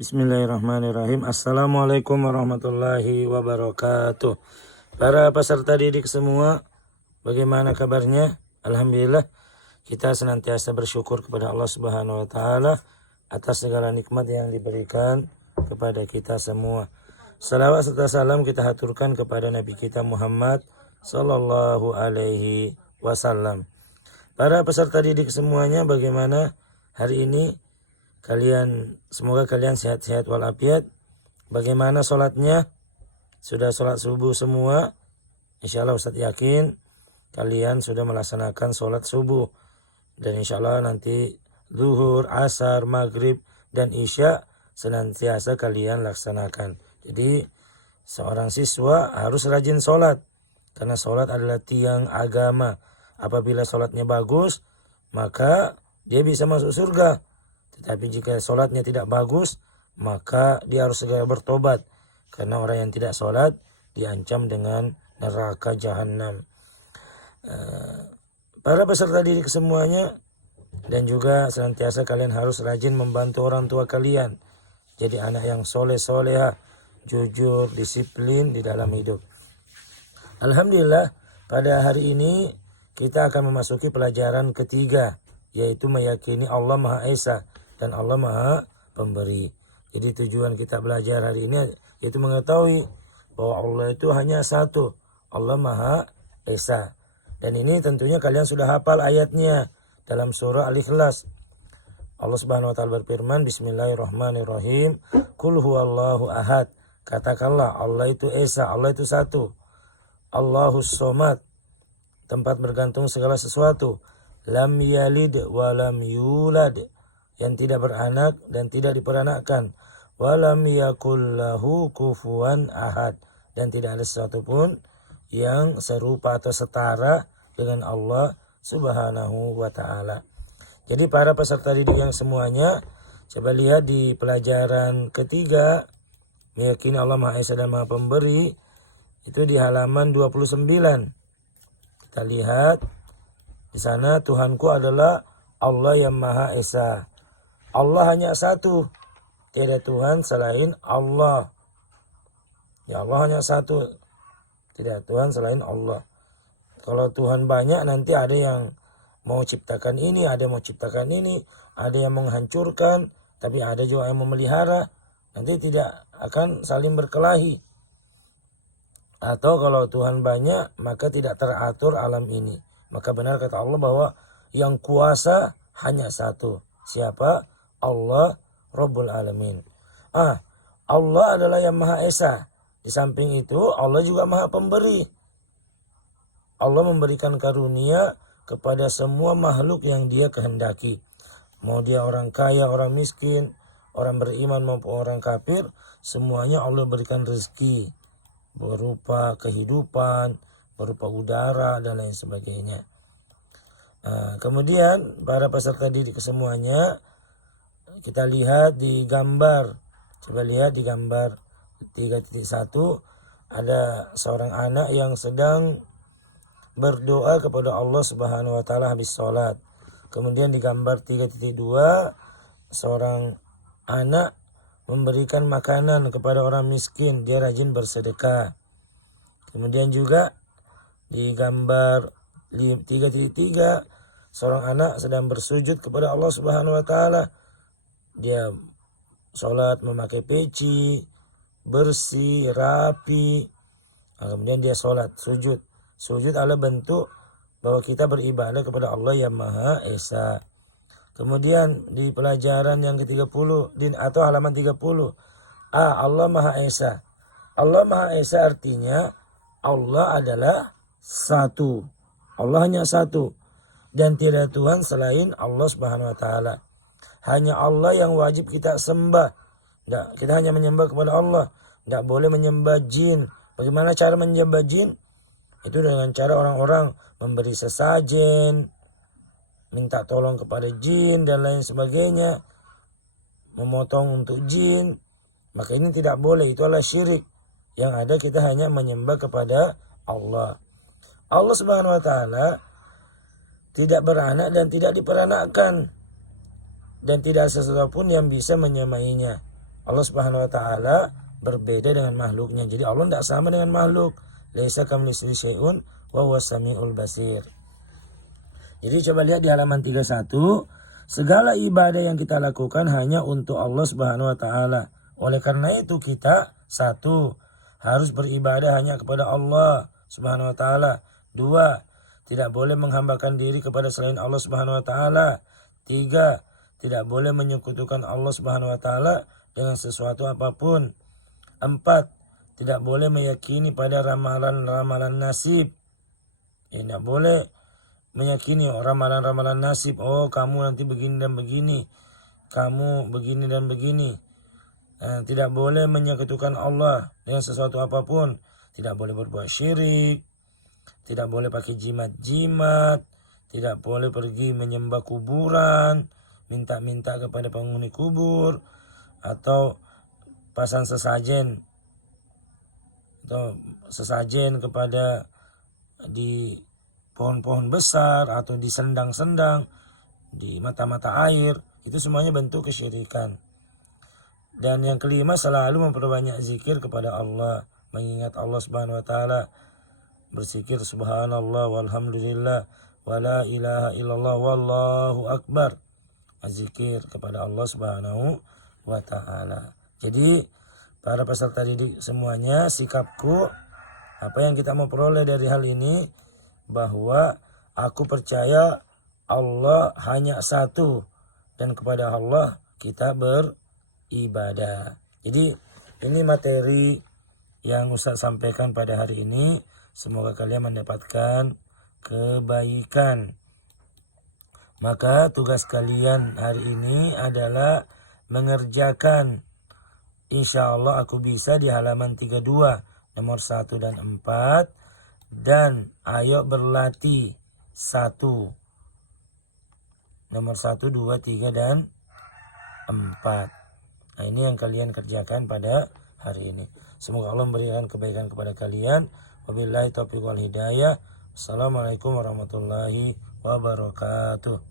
Bismillahirrahmanirrahim. Assalamualaikum warahmatullahi wabarakatuh. Para peserta didik semua, bagaimana kabarnya? Alhamdulillah, kita senantiasa bersyukur kepada Allah Subhanahu wa taala atas segala nikmat yang diberikan kepada kita semua. Salawat serta salam kita haturkan kepada Nabi kita Muhammad sallallahu alaihi wasallam. Para peserta didik semuanya, bagaimana hari ini? Semoga kalian sehat-sehat walafiat. Bagaimana sholatnya? Sudah sholat subuh semua? Insya Allah Ustadz yakin kalian sudah melaksanakan sholat subuh. Dan insya Allah nanti zuhur, asar, maghrib, dan isya senantiasa kalian laksanakan. Jadi seorang siswa harus rajin sholat. Karena sholat adalah tiang agama. Apabila sholatnya bagus, maka dia bisa masuk surga. Tetapi jika sholatnya tidak bagus, maka dia harus segera bertobat. Karena orang yang tidak sholat diancam dengan neraka jahanam. Para peserta didik semuanya, dan juga senantiasa kalian harus rajin membantu orang tua kalian. Jadi anak yang soleh-solehah, jujur, disiplin di dalam hidup. Alhamdulillah, pada hari ini kita akan memasuki pelajaran ketiga, yaitu meyakini Allah Maha Esa dan Allah Maha Pemberi. Jadi tujuan kita belajar hari ini yaitu mengetahui bahwa Allah itu hanya satu, Allah Maha Esa. Dan ini tentunya kalian sudah hafal ayatnya dalam surah Al-Ikhlas. Allah Subhanahu wa taala berfirman, Bismillahirrahmanirrahim, Qul huwallahu ahad. Katakanlah Allah itu Esa, Allah itu satu. Allahus somad, tempat bergantung segala sesuatu. Lam yalid wa lam yulad, yang tidak beranak dan tidak diperanakkan. Walam yakul lahu kufuwan ahad, dan tidak ada sesuatu pun yang serupa atau setara dengan Allah Subhanahu wa taala. Jadi para peserta didik yang semuanya, coba lihat di pelajaran ketiga, meyakini Allah Maha Esa dan Maha Pemberi, itu di halaman 29. Kita lihat di sana, Tuhanku adalah Allah yang Maha Esa. Allah hanya satu, tiada Tuhan selain Allah. Ya Allah hanya satu, tidak Tuhan selain Allah. Kalau Tuhan banyak, nanti ada yang mau ciptakan ini, ada yang mau ciptakan ini, ada yang menghancurkan, tapi ada juga yang memelihara. Nanti tidak akan saling berkelahi. Atau kalau Tuhan banyak, maka tidak teratur alam ini. Maka benar kata Allah bahwa yang kuasa hanya satu. Siapa? Allah Rabbul Alamin. Allah adalah yang Maha Esa. Di samping itu Allah juga Maha Pemberi. Allah memberikan karunia kepada semua makhluk yang Dia kehendaki. Mau dia orang kaya, orang miskin, orang beriman maupun orang kafir, semuanya Allah berikan rezeki berupa kehidupan, berupa udara dan lain sebagainya. Kemudian para peserta didik semuanya, kita lihat di gambar. Coba lihat di gambar 3.1, ada seorang anak yang sedang berdoa kepada Allah Subhanahu wa taala habis sholat. Kemudian di gambar 3.2, seorang anak memberikan makanan kepada orang miskin, dia rajin bersedekah. Kemudian juga di gambar 3.3, seorang anak sedang bersujud kepada Allah Subhanahu wa taala. Dia sholat memakai peci, bersih, rapi. Kemudian dia sholat, sujud. Sujud adalah bentuk bahwa kita beribadah kepada Allah yang Maha Esa. Kemudian di pelajaran yang ke-30 atau halaman 30, Allah Maha Esa. Allah Maha Esa artinya Allah adalah satu. Allah hanya satu. Dan tidak Tuhan selain Allah Subhanahu wa taala. Hanya Allah yang wajib kita sembah. Kita hanya menyembah kepada Allah. Tidak boleh menyembah jin. Bagaimana cara menyembah jin? Itu dengan cara orang-orang memberi sesajen, minta tolong kepada jin dan lain sebagainya, memotong untuk jin. Maka ini tidak boleh, itu adalah syirik. Yang ada kita hanya menyembah kepada Allah. Allah Subhanahu wa taala tidak beranak dan tidak diperanakkan, dan tidak sesuatu pun yang bisa menyamainya. Allah Subhanahu wa taala berbeda dengan makhluknya. Jadi Allah tidak sama dengan makhluk. Laisa kamitslihi syai'un wa huwas samiul basir. Jadi coba lihat di halaman 31, segala ibadah yang kita lakukan hanya untuk Allah Subhanahu wa taala. Oleh karena itu kita satu, harus beribadah hanya kepada Allah Subhanahu wa taala. Dua, tidak boleh menghambakan diri kepada selain Allah Subhanahu wa taala. Tiga, tidak boleh menyekutukan Allah Subhanahu wa taala dengan sesuatu apapun. Empat, tidak boleh meyakini pada ramalan-ramalan nasib. Tidak boleh meyakini ramalan-ramalan nasib. Oh, kamu nanti begini dan begini. Kamu begini dan begini. Tidak boleh menyekutukan Allah dengan sesuatu apapun. Tidak boleh berbuat syirik. Tidak boleh pakai jimat-jimat. Tidak boleh pergi menyembah kuburan. Minta-minta kepada penghuni kubur. Atau pasang sesajen. Atau sesajen kepada di pohon-pohon besar atau di sendang-sendang, di mata-mata air, itu semuanya bentuk kesyirikan. Dan yang kelima, selalu memperbanyak zikir kepada Allah, mengingat Allah Subhanahu wa taala, berzikir subhanallah walhamdulillah wala ilaha illallah wallahu akbar, zikir kepada Allah Subhanahu wa taala. Jadi para peserta didik semuanya, sikapku, apa yang kita mau peroleh dari hal ini, bahwa aku percaya Allah hanya satu dan kepada Allah kita beribadah. Jadi ini materi yang Ustaz sampaikan pada hari ini. Semoga kalian mendapatkan kebaikan. Maka tugas kalian hari ini adalah mengerjakan. Insya Allah aku bisa di halaman 32 nomor 1 dan 4. Dan ayo berlatih 1. Nomor 1, 2, 3, dan 4. Nah, ini yang kalian kerjakan pada hari ini. Semoga Allah memberikan kebaikan kepada kalian. Wabillahi taufiq wal hidayah. Assalamualaikum warahmatullahi wabarakatuh.